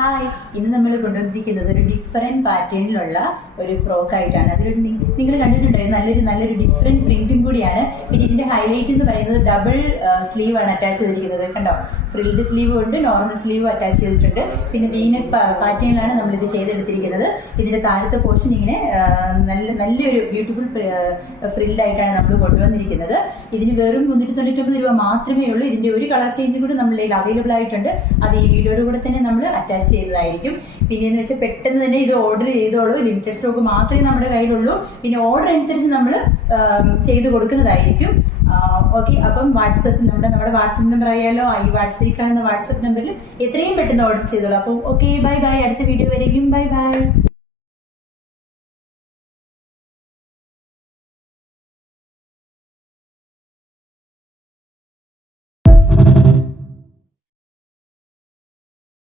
Hi, ഇന്ന് നമ്മൾ കൊണ്ടുവന്നിരിക്കുന്നത് ഒരു ഡിഫറെന്റ് പാറ്റേണിലുള്ള ഒരു ഫ്രോക്ക് ആയിട്ടാണ്. അതിലൊരു നിങ്ങൾ കണ്ടിട്ടുണ്ടായിരുന്നു, നല്ലൊരു ഡിഫറെന്റ് പ്രിന്റും കൂടിയാണ്. പിന്നെ ഇതിന്റെ ഹൈലൈറ്റ് എന്ന് പറയുന്നത് ഡബിൾ സ്ലീവ് ആണ് അറ്റാച്ച് ചെയ്തിരിക്കുന്നത്. കണ്ടോ, ഫ്രിൽഡ് സ്ലീവ് ഉണ്ട്, നോർമൽ സ്ലീവ് അറ്റാച്ച് ചെയ്തിട്ടുണ്ട്. പിന്നെ വീനെക്ക് പാറ്റേണിലാണ് നമ്മൾ ഇത് ചെയ്തെടുത്തിരിക്കുന്നത്. ഇതിന്റെ താഴത്തെ പോർഷൻ ഇങ്ങനെ നല്ലൊരു ബ്യൂട്ടിഫുൾ ഫ്രിൽഡ് ആയിട്ടാണ് നമ്മൾ കൊണ്ടുവന്നിരിക്കുന്നത്. ഇതിന് വെറും 399 രൂപ മാത്രമേ ഉള്ളൂ. ഇതിന്റെ ഒരു കളർ ചേഞ്ചും കൂടി നമ്മുടെ കയ്യിൽ അവൈലബിൾ ആയിട്ടുണ്ട്. അത് ഈ വീഡിയോയുടെ കൂടെ തന്നെ നമ്മൾ അറ്റാച്ച് ചെയ്തതായിരിക്കും. പിന്നെയെന്ന് വെച്ചാൽ പെട്ടെന്ന് തന്നെ ഇത് ഓർഡർ ചെയ്തോളൂ. ലിമിറ്റഡ് സ്റ്റോക്ക് മാത്രമേ നമ്മുടെ കയ്യിലുള്ളൂ. പിന്നെ ഓർഡർ അനുസരിച്ച് നമ്മൾ ചെയ്ത് കൊടുക്കുന്നതായിരിക്കും. ഓക്കെ, അപ്പം നമ്മുടെ വാട്സപ്പ് നമ്പർ അറിയാലോ. ഈ വാട്സപ്പിൽ കാണുന്ന വാട്സപ്പ് നമ്പറിൽ എത്രയും പെട്ടെന്ന് ഓർഡർ ചെയ്തോളൂ. അപ്പം ഓക്കെ, ബൈ ബൈ. അടുത്ത വീഡിയോ വരെയും ബൈ ബൈ.